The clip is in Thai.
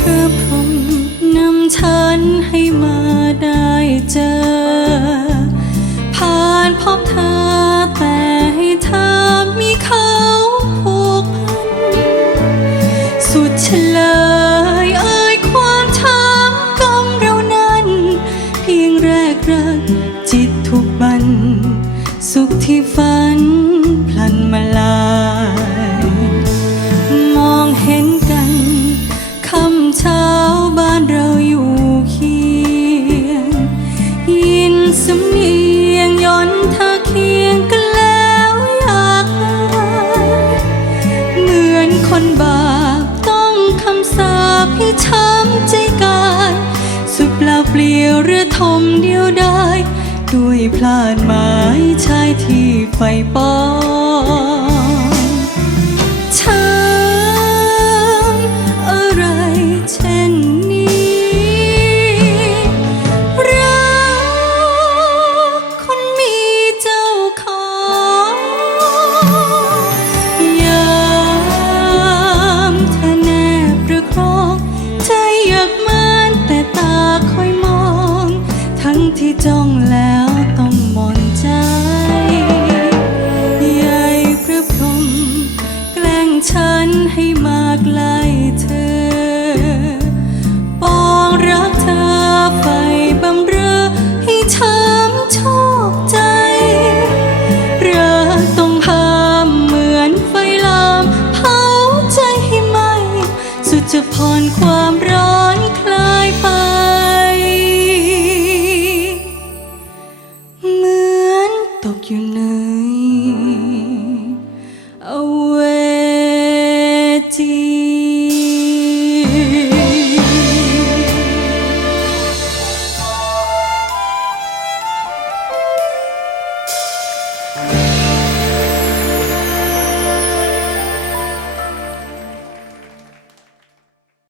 เธอพรมนำฉันให้มาได้เจอ ผ่านพบเธอแต่ให้เธอมีเขาผูกพัน สุดเฉลยเอ่ยความช้ำกำเรานั้น เพียงแรกรักจิตทุกบัน สุขที่ฟ้า ช้ำใจกาย สุดเปล่าเปลี่ยวเรือทมเดียวได้ ด้วยพลาดหมายชายที่ไฟปอง ฉันให้มาไกลเธอ ปองรักเธอไฟบำเรอให้ช้ำชอบใจ รักต้องห้ามเหมือนไฟลามเผาใจให้ไหม สุดจะผ่อนความรัก